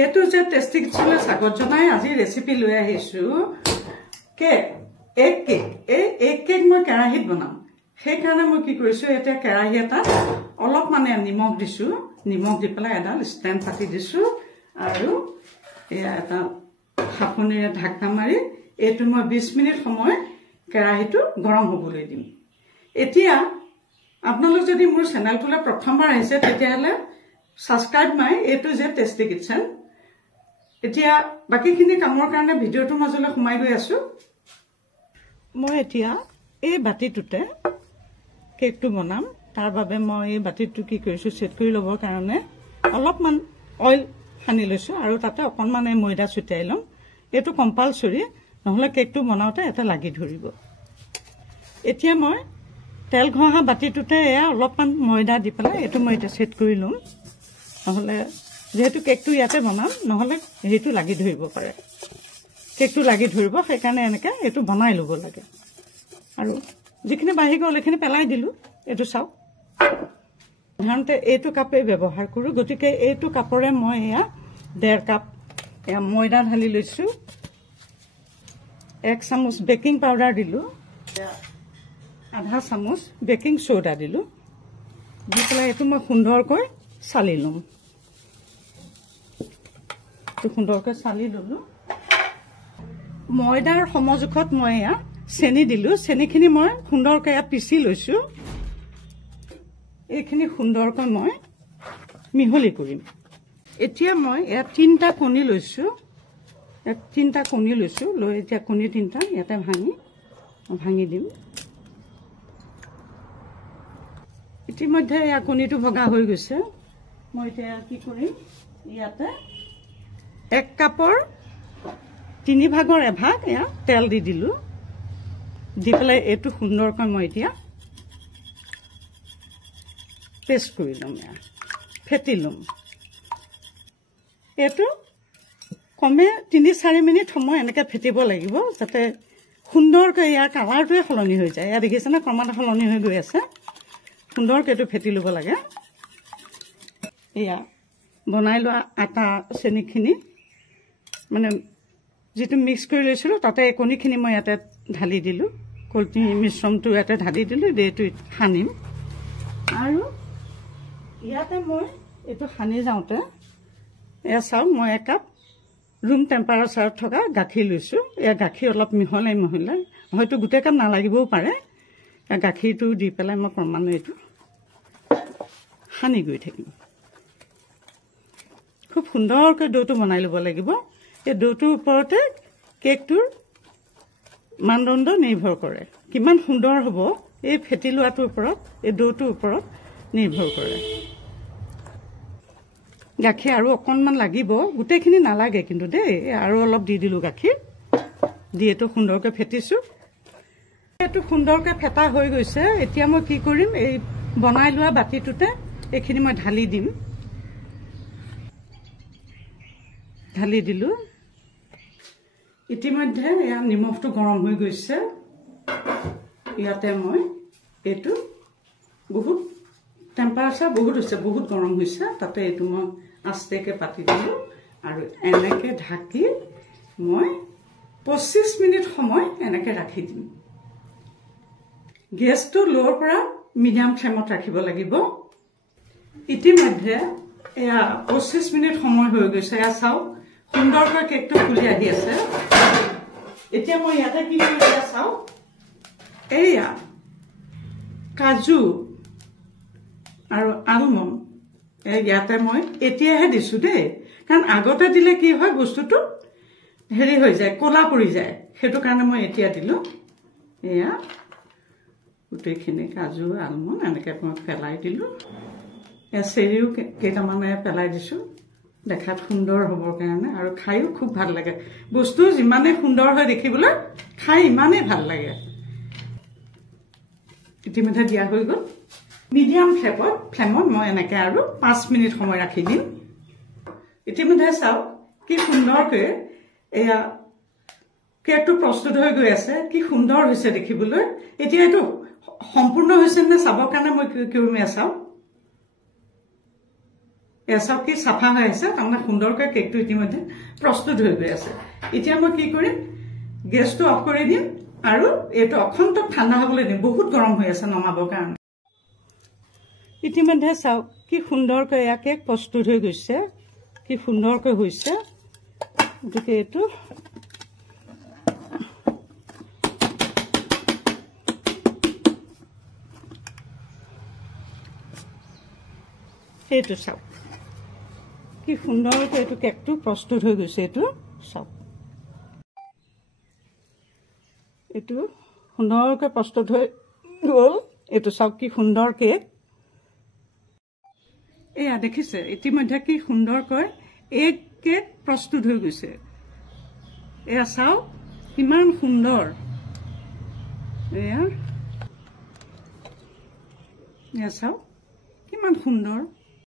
এইটো যে টেষ্টি কিচেনলৈ স্বাগত জনাই আজি ৰেচিপি লৈ আহিছো কেক এগ কেক মই কেৰাহীত বনাম সেইকাৰণে মই কি কৰিছো এতিয়া কেৰাহী এটা অলপ মানে নিমখ দিছো নিমখ দি পেলাই এডাল ষ্টেণ্ড পাতি দিছো আৰু এয়া এটা খাপনিৰে ঢাকনা মাৰি এইটো মই 20 মিনিট সময় কেৰাহীটো গৰম হ'বলৈ দিম এতিয়া আপোনালোক যদি মোৰ চেনেলটোলৈ প্ৰথমবাৰ আহিছে তেতিয়াহলে সাবস্ক্ৰাইব মাই এটো যে টেষ্টি কিচেন এতিয়া বাকিখিনি কামৰ কাৰণে ভিডিওটোৰ মাজলৈ সোমাই গৈ আছো মই এতিয়া এই বাটিটোতে কেকটো বনাম তাৰ বাবে মই এই বাটিটো কি কৰিছো সেট কৰি লবৰ কাৰণে অলপমান অইল সানি লৈছো আৰু তাতে অকনমান ময়দা ছটিয়াই লম এটো কম্পালসৰি নহলে কেকটো বনাওতে এটা লাগি ধৰিব এতিয়া মই তেল ঘঁহা বাটিটোতে এয়া অলপমান ময়দা দি পেলাই এটো মই এটা সেট কৰি লম নহলে যেহেতু কেকটো ইয়াতে বনাম নহলে হেতু লাগি ধৰিব পাৰে কেকটো লাগি ধৰিব সেইকাৰণে এনেকে এটো বনাই লব লাগে আৰু যিখিনি বাহি গ'ল এখিনি পেলাই দিলো এটো চাও সাধাৰণতে এইটো কাপে ব্যৱহাৰ কৰো গতিকে এইটো কাপৰে মই এয়া 1.5 কাপ এয়া ময়দা ঢালি লৈছো 1 চামুচ বেকিং পাউডাৰ দিলো আধা চামুচ বেকিং সোডা দিলো দি পেলাই এটো মই সুন্দৰকৈ চালি লম তো সুন্দৰকৈ চালি ললো ময়দাৰ সমজুখত মই এয়া চেনি দিলো চেনিখিনি মই সুন্দৰকৈ পিছি লৈছো এইখিনি সুন্দৰকৈ মই মিহলি কৰিম এতিয়া মই এয়া 3টা কণী লৈছো লৈ এতিয়া কণী 3টা ইয়াতে ভাঙি দিম ইতিমধ্যে এয়া কণীটো ভগা হৈ গৈছে মই এতিয়া কি কৰিম ইয়াতে 1 কাপৰ 3 ভাগৰ এভাগ এয়া তেল দি দিলো দি পেলাই এটো সুন্দৰকৈ মই এতিয়া পেষ্ট কৰি লম ফেটি লম এটো কমে 3-4 মিনিট সময় এনেকৈ ফেটিব লাগিব যাতে সুন্দৰকৈ ইয়াৰ কালাৰটোৱে সলনি হৈ যায় ইয়া দেখিছেনে ক্ৰমাৎ সলনি হৈ গৈ আছে সুন্দৰকৈ এটো ফেটি লব লাগে ইয়া বনাই লোৱা আটা চেনিখিনি মানে যেটো মিক্স কৰি লৈছিলো তাতে কণীখিনি মই ইয়াতে ঢালি দিলো কলটি মিশ্ৰণটো ইয়াতে ঢালি দিলো দেটো হানিম আৰু ইয়াতে মই এটো হানি যাওতে এয়া চাও মই 1 কাপ ৰুম টেম্পাৰেচাৰত থকা গাখীৰ লৈছো এয়া গাখীৰ অলপ মিহলাই হয়তো গোটে কাপ নালাগিবও পাৰে এয়া গাখীৰটো দি পেলাই মই ক্ৰমান্বয়ে এটো হানি গৈ থাকিম খুব সুন্দৰকৈ ডোটো বনাই লব লাগিব এই ডোটোৰ ওপৰতে কেকটোৰ মানদণ্ড নিৰ্ভৰ কৰে কিমান সুন্দৰ হ'ব এই ফেটি লোৱাটোৰ ওপৰত এই ডোটোৰ ওপৰত নিৰ্ভৰ কৰে গাখীৰ আৰু অকনমান লাগিব গুটেখিনি নালাগে কিন্তু দেই আৰু অলপ দি দিলো গাখীৰ দি এটো সুন্দৰকৈ ফেটিছো এটো সুন্দৰকৈ ফেটা হৈ গৈছে এতিয়া মই কি কৰিম এই বনাই লোৱা বাটিটোতে এখিনি মই ঢালি দিলো ইতিমধ্যে এয়া নিমখটো গৰম হৈ গৈছে ইয়াতে মই এটো বহুত টেম্পাৰেচাৰ বহুত হৈছে বহুত গৰম হৈছে তাতে এটো মই আস্তেকে পাতি দিলো আৰু এনেকে ঢাকি মই 25 মিনিট সময় এনেকে ৰাখি দিম গেছটো লোৰ পৰা মিডিয়াম ফ্লেমত ৰাখিব লাগিব ইতিমধ্যে এয়া 25 মিনিট সময় হৈ গৈছে এয়া চাও সুন্দৰকৈ কেকটো ফুলি আহি আছে এতিয়া মই ইয়াতে কি কৰিছা চাও এয়া কাজু আৰু আলমণ্ড ইয়াতে মই এতিয়াহে দিছো দেই কাৰণ আগতে দিলে কি হয় বস্তুটো হেৰি হৈ যায় কোলা পৰি যায় হেতু কাৰণে মই এতিয়া দিলো এয়া গুটেখিনি কাজু আলমণ্ড এনেকৈ মই পেলাই দিলো এ চেৰিও কেইটামানে পেলাই দিছো দেখাত সুন্দৰ হ'বৰ কাৰণে আৰু খাইও খুব ভাল লাগে বস্তু যিমানে সুন্দৰ হয় দেখিবলৈ খাই ইমানে ভাল লাগে ইতিমধ্যে দিয়া হৈ গ'ল মিডিয়াম ফ্লেমত মই এনেকৈ আৰু 5 মিনিট সময় ৰাখি দিম ইতিমধ্যে চাও কি সুন্দৰকৈ এয়া কেকটো প্ৰস্তুত হৈ গৈ আছে কি সুন্দৰ হৈছে দেখিবলৈ এতিয়া এটো সম্পূৰ্ণ হৈছে নে চাবৰ কাৰণে মই কি কৰিম চাও এয়া চাওক কি চাফা হৈ আছে তাৰমানে সুন্দৰকৈ কেকটো ইতিমধ্যে প্ৰস্তুত হৈ গৈ আছে এতিয়া মই কি কৰিম গেছটো অফ কৰি দিম আৰু এইটো অখন্ত ঠাণ্ডা হ'বলৈ দিম বহুত গৰম হৈ আছে নমাবৰ কাৰণে ইতিমধ্যে চাওক কি সুন্দৰকৈ এয়া কেক প্ৰস্তুত হৈ গৈছে কি সুন্দৰকৈ হৈছে গতিকে এইটো এইটো চাওক কি সুন্দৰকৈ এইটো কেকটো প্ৰস্তুত হৈ গৈছে এইটো চাওক এইটো সুন্দৰকৈ প্ৰস্তুত হৈ গ'ল এইটো চাওক কি সুন্দৰ কেক এয়া দেখিছে ইতিমধ্যে কি সুন্দৰকৈ এই কেক প্ৰস্তুত হৈ গৈছে এয়া চাওক কিমান সুন্দৰ এয়া চাওক কিমান সুন্দৰ